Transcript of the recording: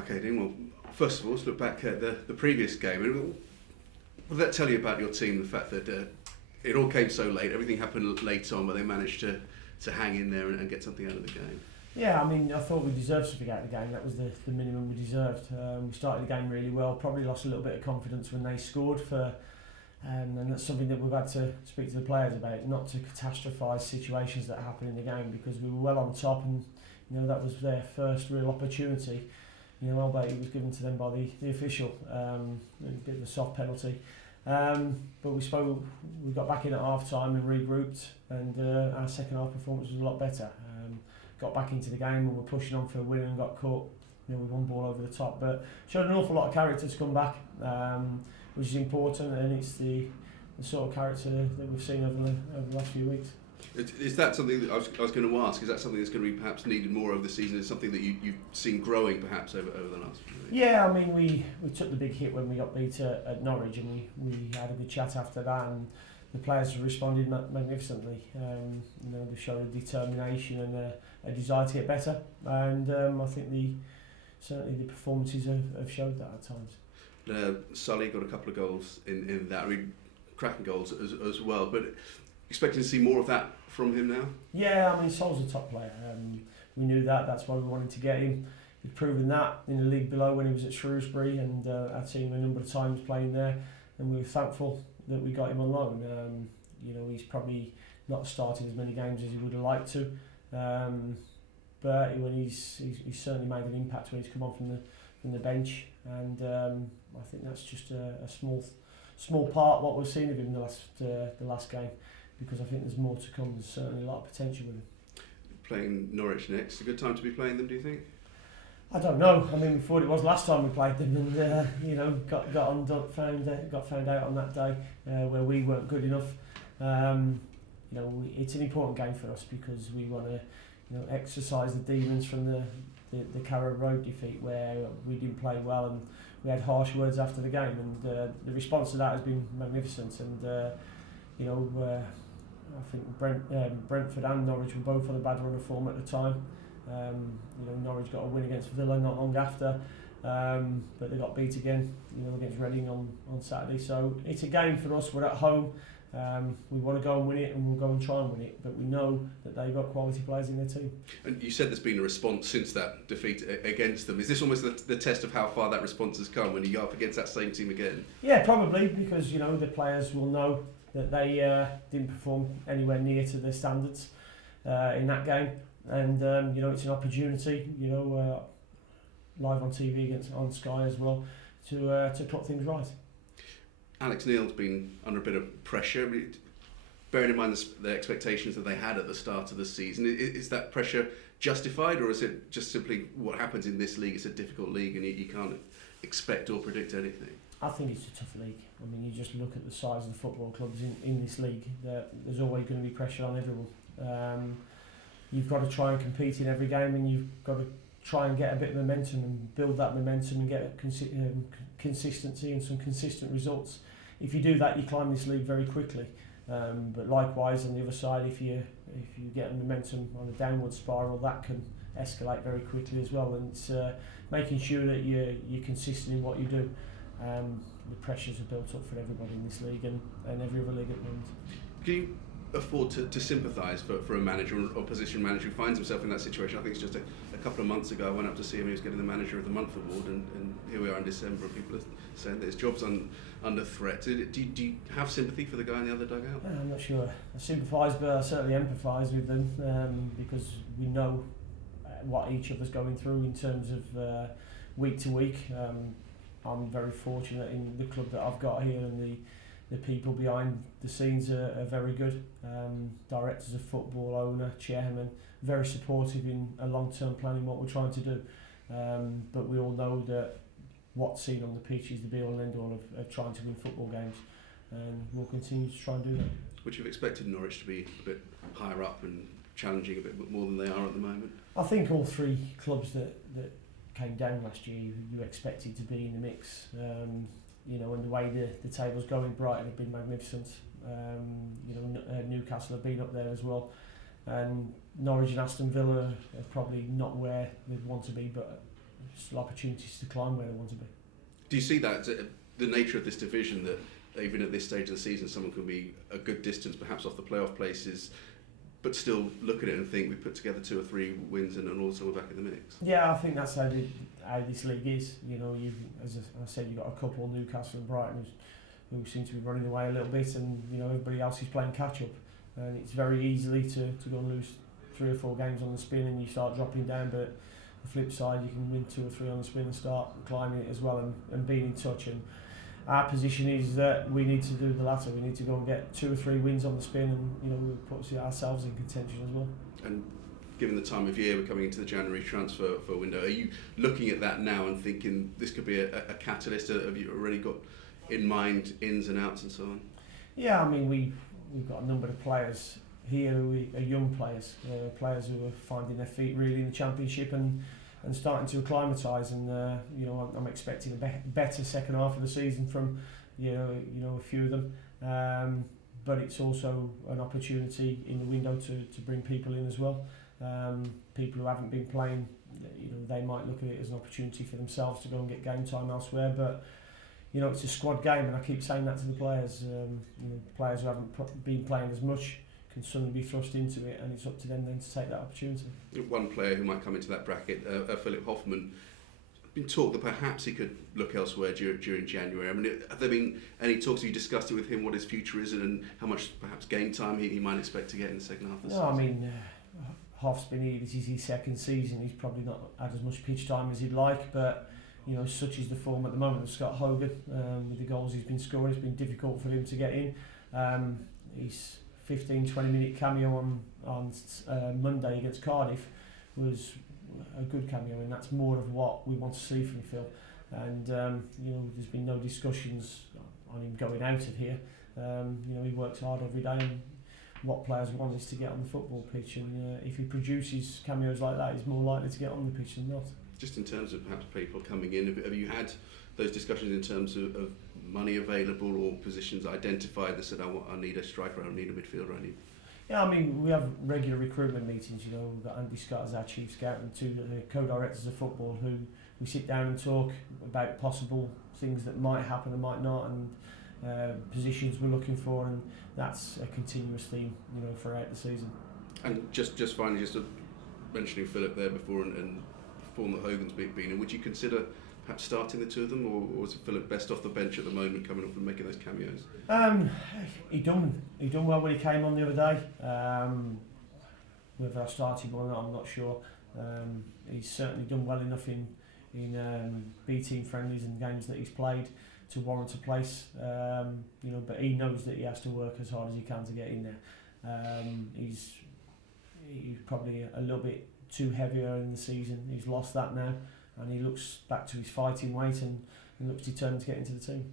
Okay, Dean, well, first of all, let's look back at the previous game. What did that tell you about your team, the fact that it all came so late, everything happened late on, but they managed to hang in there and get something out of the game? Yeah, I mean, I thought we deserved something out of the game. That was the minimum we deserved. We started the game really well, probably lost a little bit of confidence when they scored, and that's something that we've had to speak to the players about, not to catastrophise situations that happen in the game, because we were well on top, and that was their first real opportunity. Albeit it was given to them by the official, a bit of a soft penalty. But we got back in at half time and regrouped, and our second half performance was a lot better. Got back into the game and were pushing on for a win and got caught with one ball over the top. But showed an awful lot of character to come back, which is important, and it's the sort of character that we've seen over the last few weeks. Is that something that I was going to ask? Is that something that's going to be perhaps needed more over the season? Is something that you've seen growing perhaps over the last few weeks? Yeah, I mean, we took the big hit when we got beat at Norwich, and we had a good chat after that, and the players responded magnificently. They showed a determination and a desire to get better, and I think certainly the performances have showed that at times. Sully got a couple of goals in that, cracking goals as well, but expecting to see more of that from him now? Yeah, I mean, Sol's a top player. We knew that. That's why we wanted to get him. He's proven that in the league below when he was at Shrewsbury, and I'd seen him a number of times playing there, and we were thankful that we got him on loan. He's probably not started as many games as he would have liked to, but when he's certainly made an impact when he's come on from the bench, and I think that's just a small part what we've seen of him the last game. Because I think there's more to come. There's certainly a lot of potential with him. Playing Norwich next, a good time to be playing them, do you think? I don't know. I mean, we thought it was last time we played them, and got found out on that day where we weren't good enough. It's an important game for us because we want to, exercise the demons from the Carrow Road defeat where we didn't play well and we had harsh words after the game, and the response to that has been magnificent. And I think Brentford and Norwich were both on a bad run of form at the time. Norwich got a win against Villa not long after, but they got beat again, against Reading on Saturday. So it's a game for us. We're at home. We want to go and win it, and we'll go and try and win it. But we know that they've got quality players in their team. And you said there's been a response since that defeat against them. Is this almost the test of how far that response has come when you go up against that same team again? Yeah, probably, because the players will know that they didn't perform anywhere near to their standards in that game, and it's an opportunity, live on TV on Sky as well, to put things right. Alex Neil's been under a bit of pressure, bearing in mind the expectations that they had at the start of the season. Is that pressure justified, or is it just simply what happens in this league? It's a difficult league and you can't expect or predict anything? I think it's a tough league. I mean, you just look at the size of the football clubs in this league. There's always going to be pressure on everyone. You've got to try and compete in every game, and you've got to try and get a bit of momentum and build that momentum and get consistency and some consistent results. If you do that, you climb this league very quickly. But likewise, on the other side, if you get a momentum on a downward spiral, that can escalate very quickly as well. And it's making sure that you're consistent in what you do. The pressures are built up for everybody in this league and every other league at the moment. Can you afford to sympathise for a manager or opposition manager who finds himself in that situation? I think it's just a couple of months ago I went up to see him. He was getting the Manager of the Month award, and here we are in December and people are saying that his job's under threat. Do you have sympathy for the guy in the other dugout? I'm not sure. I sympathise, but I certainly empathise with them because we know what each other's going through in terms of week to week. I'm very fortunate in the club that I've got here, and the people behind the scenes are very good. Directors of football, owner, chairman, very supportive in a long-term plan in what we're trying to do. But we all know that what's seen on the pitch is the be-all and end-all of trying to win football games, and we'll continue to try and do that. Would you have expected Norwich to be a bit higher up and challenging a bit more than they are at the moment? I think all three clubs that came down last year, you expected to be in the mix. And the way the table's going, Brighton have been magnificent. Newcastle have been up there as well, and Norwich and Aston Villa are probably not where they'd want to be, but still opportunities to climb where they want to be. Do you see that the nature of this division, that even at this stage of the season someone can be a good distance perhaps off the playoff places, but still look at it and think we put together 2 or 3 wins and also we're back in the mix? Yeah, I think that's how this league is. You know, as I said, you've got a couple, Newcastle and Brighton, who seem to be running away a little bit, and you know everybody else is playing catch up, and it's very easily to go and lose 3 or 4 games on the spin and you start dropping down. But the flip side, you can win 2 or 3 on the spin and start climbing it as well, and being in touch. And our position is that we need to do the latter. We need to go and get 2 or 3 wins on the spin, and you know we'll put ourselves in contention as well. And given the time of year we're coming into the January transfer window, are you looking at that now and thinking this could be a catalyst? Have you already got in mind ins and outs and so on? Yeah, I mean we've got a number of players here who are young players, players who are finding their feet really in the Championship and starting to acclimatise, and you know I'm expecting a better second half of the season from you know a few of them, but it's also an opportunity in the window to bring people in as well. People who haven't been playing, you know, they might look at it as an opportunity for themselves to go and get game time elsewhere, but you know it's a squad game, and I keep saying that to the players. You know, players who haven't been playing as much can suddenly be thrust into it, and it's up to them then to take that opportunity. One player who might come into that bracket, Philip Hoffman, been talk that perhaps he could look elsewhere during January. I mean, have there been any talks? Have you discussed it with him, what his future is and how much perhaps game time he might expect to get in the second half of the season? I mean, Hoff's been here, this is his second season, he's probably not had as much pitch time as he'd like, but you know, such is the form at the moment of Scott Hogan. With the goals he's been scoring, it's been difficult for him to get in. He's 15-20 minute cameo on Monday against Cardiff was a good cameo, and that's more of what we want to see from Phil. And you know, there's been no discussions on him going out of here. You know, he works hard every day, and what players want is to get on the football pitch, and if he produces cameos like that, he's more likely to get on the pitch than not. Just in terms of perhaps people coming in, have you had those discussions in terms of money available or positions identified that said, I need a striker, I need a midfielder, I need... Yeah, I mean, we have regular recruitment meetings, you know. We've got Andy Scott as our chief scout and 2 co-directors of football who we sit down and talk about possible things that might happen and might not, and positions we're looking for, and that's a continuous theme, you know, throughout the season. And just finally, just mentioning Philip there before and the form that Hogan's been in, would you consider perhaps starting the 2 of them, or is Philip best off the bench at the moment, coming up and making those cameos? He done well when he came on the other day. Whether I started or not, I'm not sure. He's certainly done well enough in B team friendlies and games that he's played to warrant a place. You know, but he knows that he has to work as hard as he can to get in there. He's probably a little bit too heavier in the season. He's lost that now, and he looks back to his fighting weight, and he looks determined to get into the team.